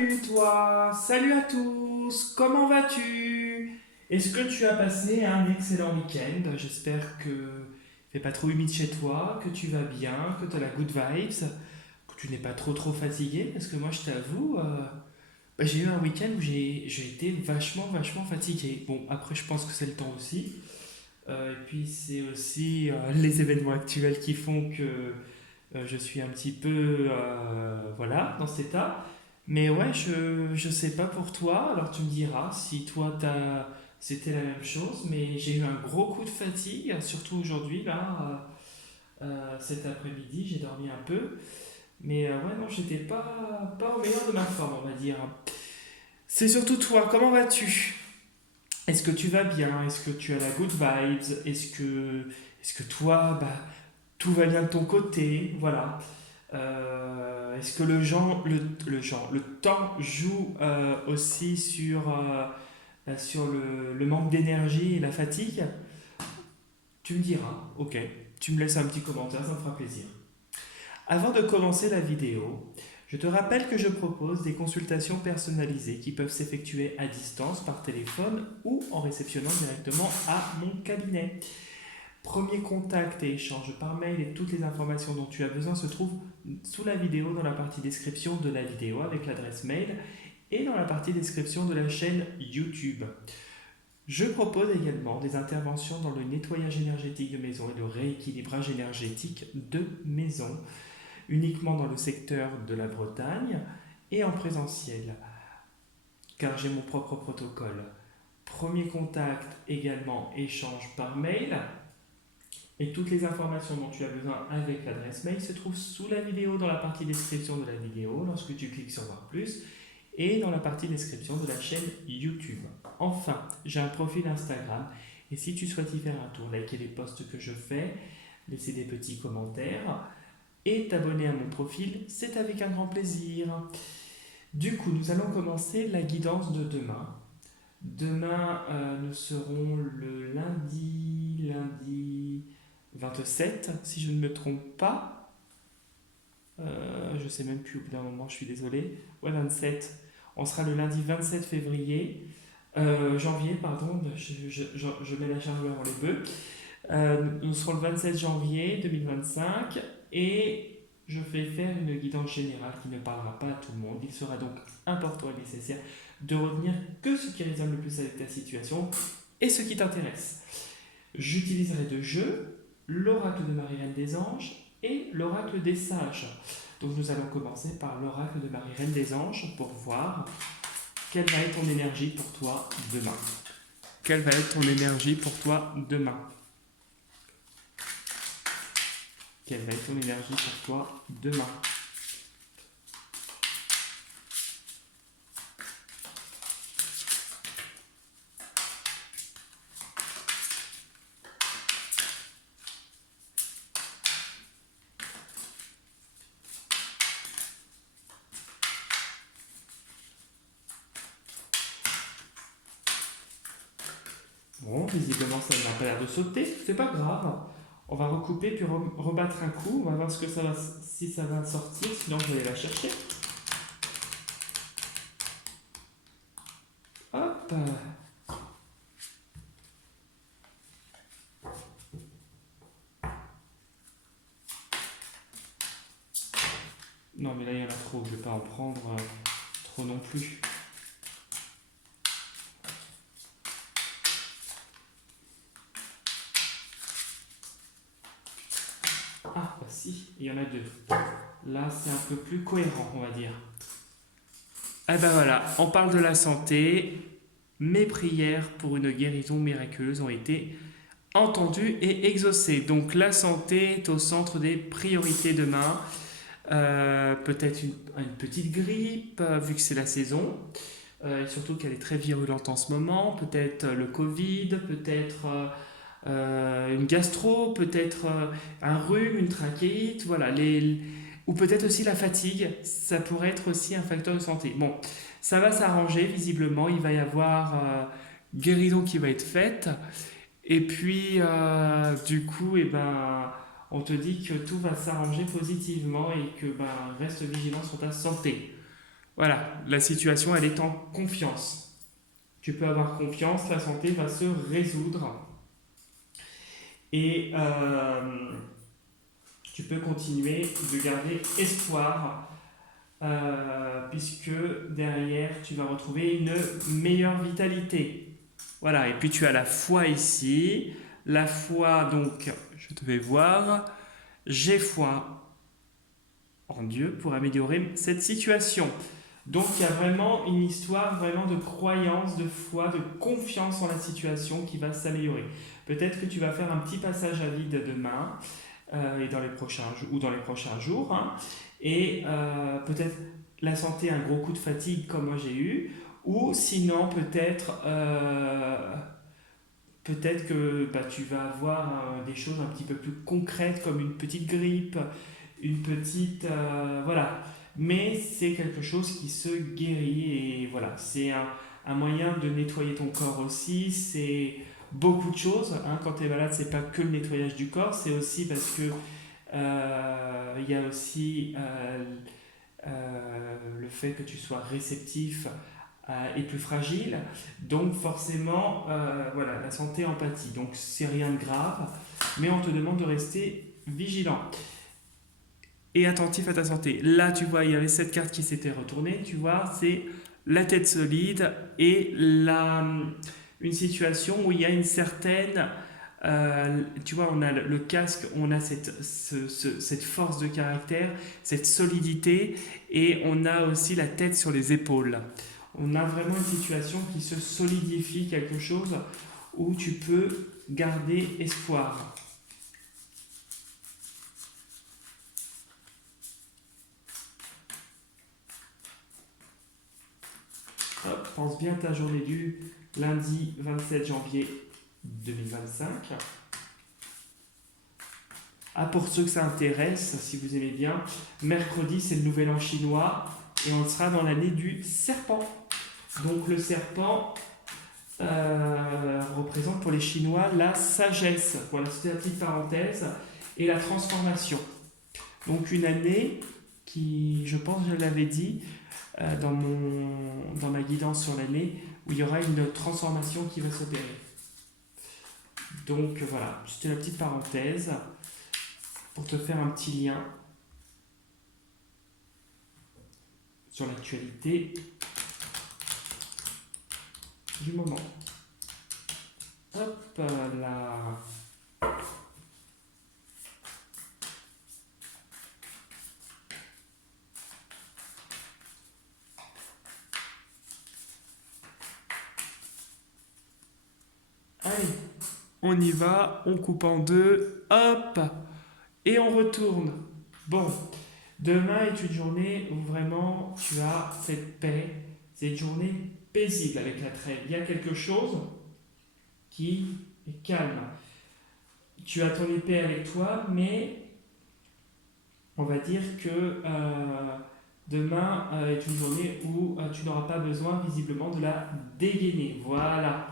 Salut toi, salut à tous, comment vas-tu? Est-ce que tu as passé un excellent week-end? J'espère que il fait pas trop humide chez toi, que tu vas bien, que tu as la good vibes, que tu n'es pas trop fatigué, parce que moi je t'avoue, j'ai eu un week-end où j'ai été vachement fatigué. Bon, après je pense que c'est le temps aussi. Et puis c'est aussi les événements actuels qui font que je suis un petit peu voilà, dans cet état. Mais ouais, je sais pas pour toi, alors tu me diras si toi c'était la même chose, mais j'ai eu un gros coup de fatigue, surtout aujourd'hui, là, cet après-midi, j'ai dormi un peu. Mais ouais, non, j'étais pas au meilleur de ma forme, on va dire. C'est surtout toi, comment vas-tu? Est-ce que tu vas bien? Est-ce que tu as la good vibes? Est-ce que toi, tout va bien de ton côté? Voilà. Est-ce que le temps joue aussi sur le manque d'énergie et la fatigue? Tu me diras, ok. Tu me laisses un petit commentaire, ça me fera plaisir. Avant de commencer la vidéo, je te rappelle que je propose des consultations personnalisées qui peuvent s'effectuer à distance par téléphone ou en réceptionnant directement à mon cabinet. Premier contact et échange par mail et toutes les informations dont tu as besoin se trouvent sous la vidéo dans la partie description de la vidéo avec l'adresse mail et dans la partie description de la chaîne YouTube. Je propose également des interventions dans le nettoyage énergétique de maison et le rééquilibrage énergétique de maison, uniquement dans le secteur de la Bretagne et en présentiel, car j'ai mon propre protocole. Premier contact également échange par mail. Et toutes les informations dont tu as besoin avec l'adresse mail se trouvent sous la vidéo dans la partie description de la vidéo lorsque tu cliques sur voir plus et dans la partie description de la chaîne YouTube. Enfin, j'ai un profil Instagram et si tu souhaites y faire un tour, liker les posts que je fais, laisser des petits commentaires et t'abonner à mon profil, c'est avec un grand plaisir. Du coup, nous allons commencer la guidance de demain. Demain, nous serons le lundi 27, si je ne me trompe pas. Je sais même plus au bout d'un moment, je suis désolé. Ouais, 27. On sera le lundi 27 février. Janvier, pardon, je mets la charrue avant les bœufs. Nous serons le 27 janvier 2025 et je vais faire une guidance générale qui ne parlera pas à tout le monde. Il sera donc important et nécessaire de retenir que ce qui résonne le plus avec ta situation et ce qui t'intéresse. J'utiliserai deux jeux, l'oracle de Marie-Reine des Anges et l'oracle des Sages. Donc nous allons commencer par l'oracle de Marie-Reine des Anges pour voir quelle va être ton énergie pour toi demain. Quelle va être ton énergie pour toi demain? Quelle va être ton énergie pour toi demain? Bon, visiblement ça n'a pas l'air de sauter, c'est pas grave. On va recouper puis rebattre un coup, on va voir si ça va sortir, sinon je vais aller la chercher. Hop. Non mais là il y en a trop, je vais pas en prendre trop non plus. Ah bah si, il y en a deux. Là c'est un peu plus cohérent on va dire. Ah ben voilà, on parle de la santé. Mes prières pour une guérison miraculeuse ont été entendues et exaucées. Donc la santé est au centre des priorités demain. Peut-être une petite grippe, vu que c'est la saison. Et surtout qu'elle est très virulente en ce moment. Peut-être le Covid, peut-être une gastro, peut-être un rhume, une trachéite. Voilà, ou peut-être aussi la fatigue. Ça pourrait être aussi un facteur de santé. Bon, ça va s'arranger visiblement. Il va y avoir guérison qui va être faite. Et puis, du coup, on te dit que tout va s'arranger positivement et que reste vigilant sur ta santé. Voilà, la situation, elle est en confiance. Tu peux avoir confiance, la santé va se résoudre. Et tu peux continuer de garder espoir, puisque derrière, tu vas retrouver une meilleure vitalité. Voilà, et puis tu as la foi ici. La foi, donc, je te vais voir. J'ai foi en Dieu pour améliorer cette situation. Donc il y a vraiment une histoire vraiment de croyance, de foi, de confiance en la situation qui va s'améliorer. Peut-être que tu vas faire un petit passage à vide demain et dans les prochains jours, hein, et peut-être la santé, un gros coup de fatigue comme moi j'ai eu, ou sinon peut-être que bah, tu vas avoir des choses un petit peu plus concrètes comme une petite grippe, une petite... voilà. Mais c'est quelque chose qui se guérit et voilà. C'est un moyen de nettoyer ton corps aussi. C'est beaucoup de choses. Hein. Quand tu es malade, c'est pas que le nettoyage du corps, c'est aussi parce que il y a aussi le fait que tu sois réceptif est plus fragile. Donc forcément, voilà, la santé empathie. Donc c'est rien de grave, mais on te demande de rester vigilant et attentif à ta santé. Là, tu vois, il y avait cette carte qui s'était retournée. Tu vois, c'est la tête solide et une situation où il y a une certaine... tu vois, on a le casque, on a cette force de caractère, cette solidité, et on a aussi la tête sur les épaules. On a vraiment une situation qui se solidifie, quelque chose où tu peux garder espoir. Hop, pense bien ta journée du lundi 27 janvier 2025. Ah, pour ceux que ça intéresse, si vous aimez bien, mercredi c'est le nouvel an chinois et on sera dans l'année du serpent. Donc le serpent représente pour les Chinois la sagesse. Voilà, c'était la petite parenthèse. Et la transformation. Donc une année qui, je pense, je l'avais dit dans ma guidance sur l'année, où il y aura une transformation qui va s'opérer. Donc voilà, c'était la petite parenthèse pour te faire un petit lien sur l'actualité du moment. Hop là. Allez, on y va, on coupe en deux, hop, et on retourne. Bon, demain est une journée où vraiment tu as cette paix, cette journée paisible avec la trêve. Il y a quelque chose qui est calme. Tu as ton épée avec toi, mais on va dire que demain est une journée où tu n'auras pas besoin visiblement de la dégainer. Voilà.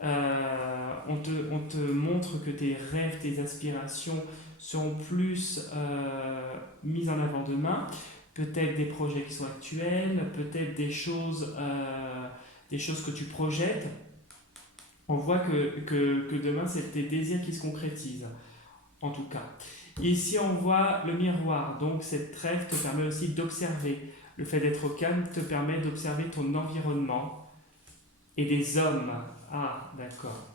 On te montre que tes rêves, tes aspirations seront plus mises en avant demain. Peut-être des projets qui sont actuels, peut-être des choses que tu projettes. On voit que demain, c'est tes désirs qui se concrétisent, en tout cas. Ici, on voit le miroir. Donc, cette trêve te permet aussi d'observer. Le fait d'être au calme te permet d'observer ton environnement et des hommes. Ah, d'accord.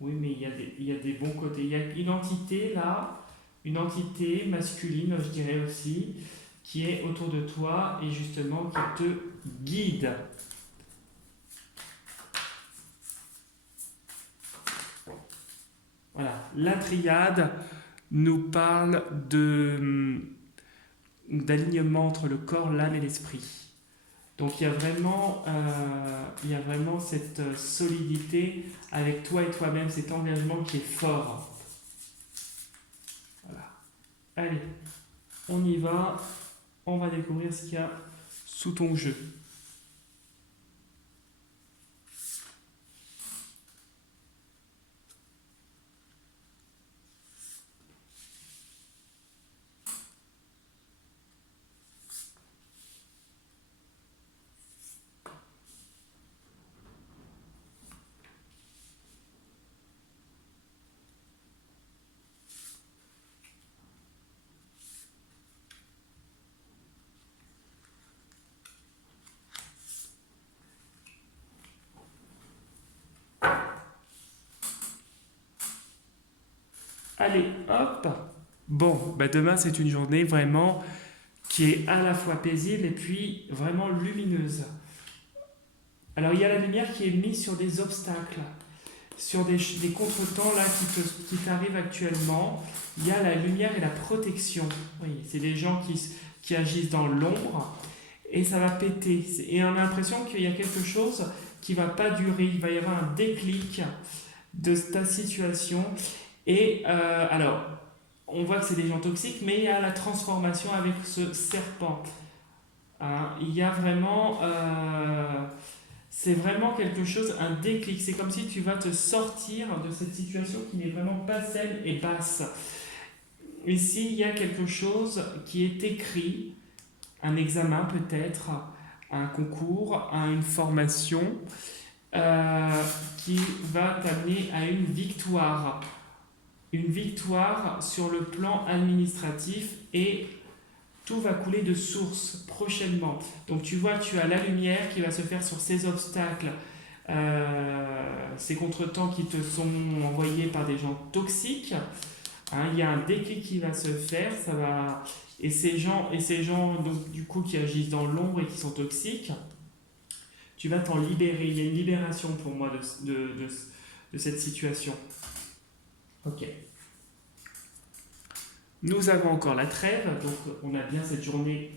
Oui, mais il y a des bons côtés. Il y a une entité là, une entité masculine, je dirais aussi, qui est autour de toi et justement qui te guide. Voilà, la triade nous parle d'alignement entre le corps, l'âme et l'esprit. Donc il y a vraiment cette solidité avec toi et toi-même, cet engagement qui est fort. Voilà. Allez, on y va. On va découvrir ce qu'il y a sous ton jeu. Allez, hop. Bon, bah demain c'est une journée vraiment qui est à la fois paisible et puis vraiment lumineuse. Alors il y a la lumière qui est mise sur des obstacles, sur des contretemps là qui t'arrivent actuellement. Il y a la lumière et la protection. Oui, c'est des gens qui agissent dans l'ombre et ça va péter. Et on a l'impression qu'il y a quelque chose qui va pas durer. Il va y avoir un déclic de ta situation. Et alors, on voit que c'est des gens toxiques, mais il y a la transformation avec ce serpent. Hein. Il y a vraiment... c'est vraiment quelque chose, un déclic. C'est comme si tu vas te sortir de cette situation qui n'est vraiment pas saine et basse. Ici, il y a quelque chose qui est écrit, un examen peut-être, un concours, une formation, qui va t'amener à une victoire. Une victoire sur le plan administratif et tout va couler de source prochainement. Donc tu vois, tu as la lumière qui va se faire sur ces obstacles, ces contretemps qui te sont envoyés par des gens toxiques. Hein, il y a un déclic qui va se faire, ça va... Et ces gens donc, du coup, qui agissent dans l'ombre et qui sont toxiques, tu vas t'en libérer. Il y a une libération pour moi de cette situation. Ok. Nous avons encore la trêve, donc on a bien cette journée.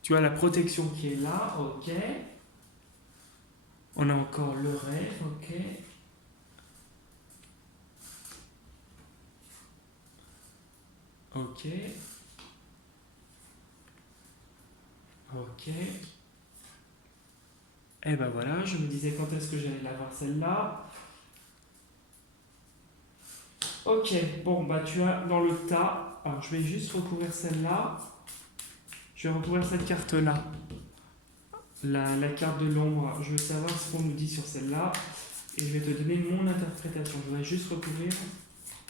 Tu as la protection qui est là, ok. On a encore le rêve, ok. Ok. Ok. Et ben voilà, je me disais quand est-ce que j'allais la voir celle-là. Ok, bon, bah tu as dans le tas. Alors je vais juste recouvrir celle-là. Je vais recouvrir cette carte-là. La carte de l'ombre. Je veux savoir ce qu'on nous dit sur celle-là. Et je vais te donner mon interprétation. Je vais juste recouvrir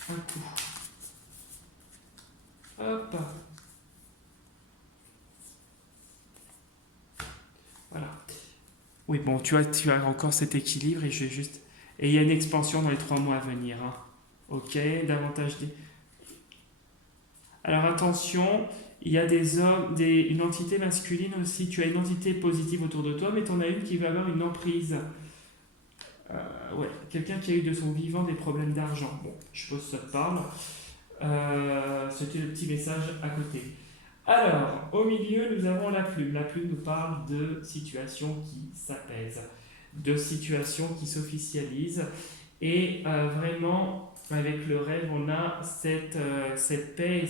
un coup. Hop. Voilà. Oui, bon, tu as encore cet équilibre et je vais juste... Et il y a une expansion dans les 3 mois à venir. Hein. Ok, davantage des... Alors attention, il y a des hommes, une entité masculine aussi. Tu as une entité positive autour de toi, mais tu en as une qui va avoir une emprise. Ouais, quelqu'un qui a eu de son vivant des problèmes d'argent. Bon, je suppose que ça te parle. C'était le petit message à côté. Alors, au milieu, nous avons la plume. La plume nous parle de situations qui s'apaisent, de situations qui s'officialisent. Et vraiment, avec le rêve, on a cette paix et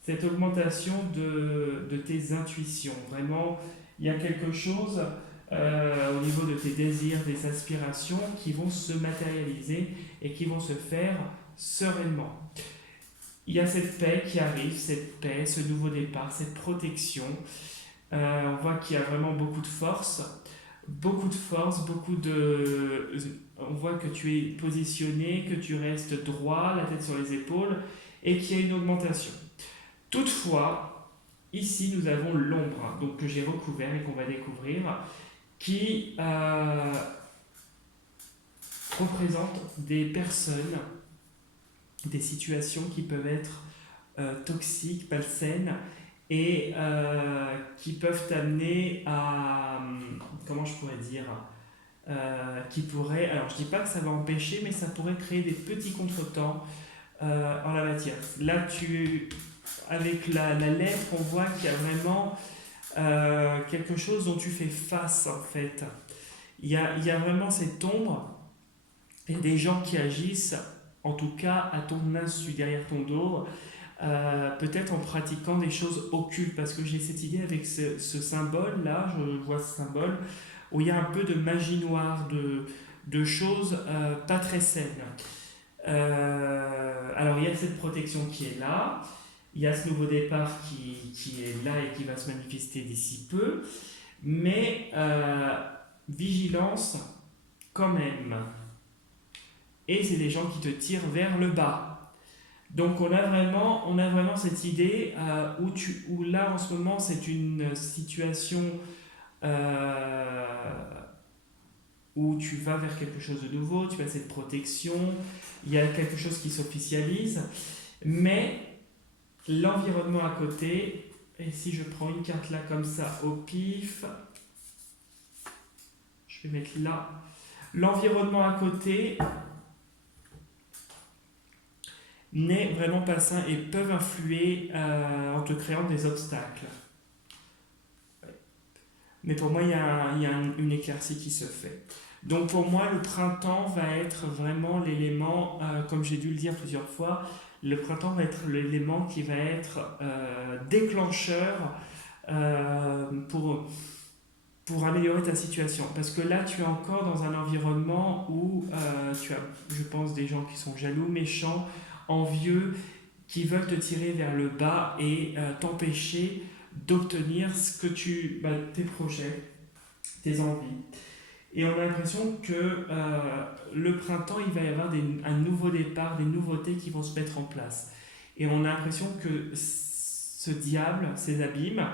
cette augmentation de tes intuitions. Vraiment, il y a quelque chose au niveau de tes désirs, des aspirations qui vont se matérialiser et qui vont se faire sereinement. Il y a cette paix qui arrive, cette paix, ce nouveau départ, cette protection. On voit qu'il y a vraiment beaucoup de force, beaucoup de... On voit que tu es positionné, que tu restes droit, la tête sur les épaules, et qu'il y a une augmentation. Toutefois, ici nous avons l'ombre, donc que j'ai recouvert et qu'on va découvrir, qui représente des personnes, des situations qui peuvent être toxiques, malsaines, et qui peuvent t'amener à, comment je pourrais dire, qui pourraient, alors je dis pas que ça va empêcher, mais ça pourrait créer des petits contretemps en la matière. Là, avec la lettre, on voit qu'il y a vraiment quelque chose dont tu fais face en fait. Il y a vraiment cette ombre et des gens qui agissent, en tout cas à ton insu, derrière ton dos, peut-être en pratiquant des choses occultes, parce que j'ai cette idée avec ce symbole-là, je vois ce symbole, où il y a un peu de magie noire, de choses pas très saines. Alors il y a cette protection qui est là, il y a ce nouveau départ qui est là et qui va se manifester d'ici peu, mais vigilance quand même. Et c'est des gens qui te tirent vers le bas. Donc on a vraiment cette idée où là en ce moment c'est une situation où tu vas vers quelque chose de nouveau, tu as cette protection, il y a quelque chose qui s'officialise, mais l'environnement à côté, et si je prends une carte là comme ça au pif, je vais mettre là, l'environnement à côté n'est vraiment pas sain et peuvent influer en te créant des obstacles. Mais pour moi, il y a une éclaircie qui se fait. Donc pour moi, le printemps va être vraiment l'élément, comme j'ai dû le dire plusieurs fois, le printemps va être l'élément qui va être déclencheur pour améliorer ta situation. Parce que là, tu es encore dans un environnement où tu as, je pense, des gens qui sont jaloux, méchants, envieux, qui veulent te tirer vers le bas et t'empêcher d'obtenir ce que tes projets, tes envies. Et on a l'impression que le printemps, il va y avoir un nouveau départ, des nouveautés qui vont se mettre en place. Et on a l'impression que ce diable, ces abîmes,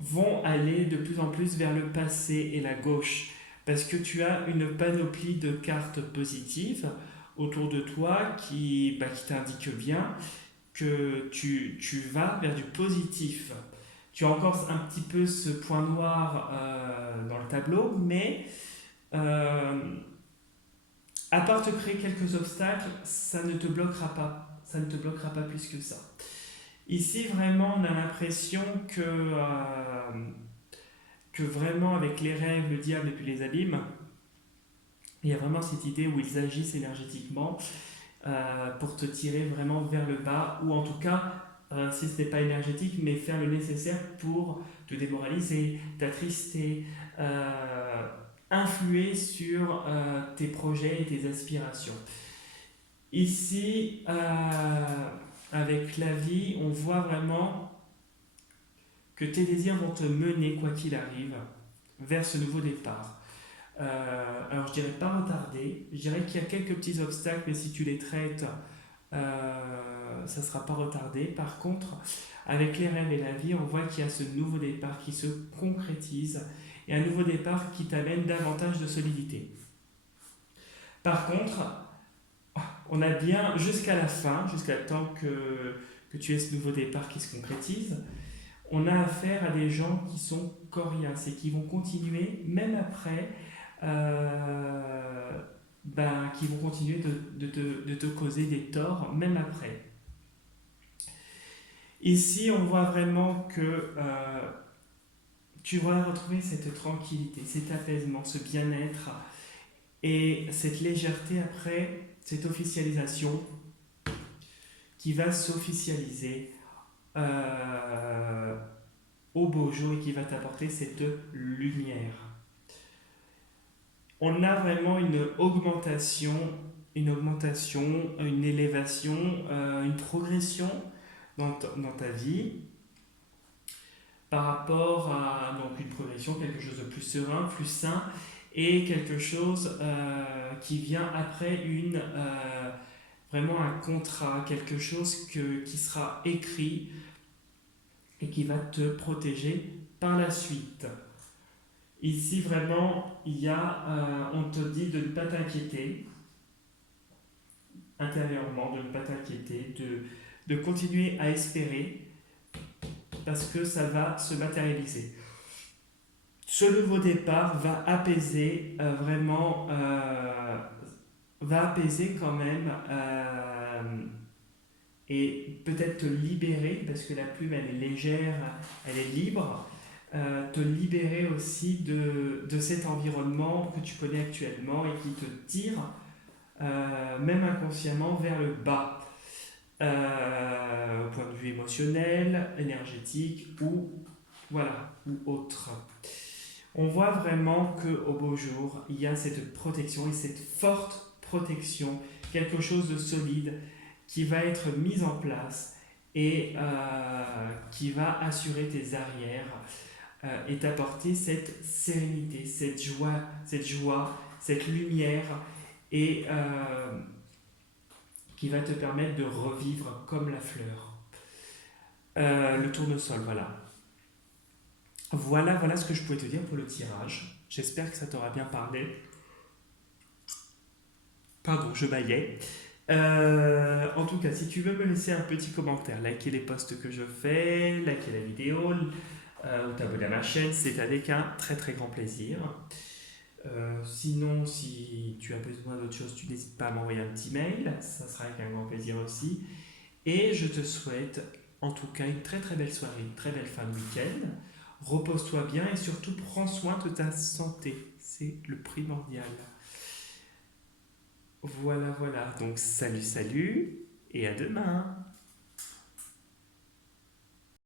vont aller de plus en plus vers le passé et la gauche. Parce que tu as une panoplie de cartes positives autour de toi qui t'indiquent bien que tu vas vers du positif. Tu as encore un petit peu ce point noir dans le tableau, mais à part te créer quelques obstacles, ça ne te bloquera pas. Ça ne te bloquera pas plus que ça. Ici, vraiment, on a l'impression que vraiment, avec les rêves, le diable et puis les abîmes, il y a vraiment cette idée où ils agissent énergétiquement pour te tirer vraiment vers le bas, ou en tout cas, si ce n'est pas énergétique, mais faire le nécessaire pour te démoraliser, t'attrister, influer sur tes projets et tes aspirations. Ici, avec la vie, on voit vraiment que tes désirs vont te mener, quoi qu'il arrive, vers ce nouveau départ. Alors je dirais pas retardé, je dirais qu'il y a quelques petits obstacles, mais si tu les traites, ça sera pas retardé. Par contre, avec les rêves et la vie, on voit qu'il y a ce nouveau départ qui se concrétise et un nouveau départ qui t'amène davantage de solidité. Par contre, on a bien jusqu'à la fin, jusqu'à temps que tu aies ce nouveau départ qui se concrétise, on a affaire à des gens qui sont coriaces et qui vont continuer, même après, qui vont continuer de te causer des torts, même après. Ici, on voit vraiment que tu vas retrouver cette tranquillité, cet apaisement, ce bien-être et cette légèreté après cette officialisation qui va s'officialiser au beau jour et qui va t'apporter cette lumière. On a vraiment une augmentation, une élévation, une progression dans ta vie par rapport à donc une progression, quelque chose de plus serein, plus sain et quelque chose qui vient après vraiment un contrat, quelque chose qui sera écrit et qui va te protéger par la suite. Ici, vraiment, on te dit de ne pas t'inquiéter intérieurement, de ne pas t'inquiéter, de continuer à espérer parce que ça va se matérialiser. Ce nouveau départ va apaiser va apaiser quand même et peut-être te libérer, parce que la plume elle est légère, elle est libre, te libérer aussi de cet environnement que tu connais actuellement et qui te tire, même inconsciemment, vers le bas, au point de vue émotionnel, énergétique ou autre. On voit vraiment qu'au beau jour, il y a cette protection et cette forte protection, quelque chose de solide qui va être mis en place et qui va assurer tes arrières et t'apporter cette sérénité, cette joie, cette lumière et qui va te permettre de revivre comme la fleur. Le tournesol, voilà. Voilà ce que je pouvais te dire pour le tirage. J'espère que ça t'aura bien parlé. Pardon, je baillais. En tout cas, si tu veux me laisser un petit commentaire, liker les posts que je fais, liker la vidéo, ou t'abonner à ma chaîne, c'est avec un très très grand plaisir. Sinon, si tu as besoin d'autre chose, tu n'hésites pas à m'envoyer un petit mail, ça sera avec un grand plaisir aussi. Et je te souhaite en tout cas une très très belle soirée, une très belle fin de week-end. Repose-toi bien et surtout prends soin de ta santé, c'est le primordial. Voilà. Donc salut et à demain.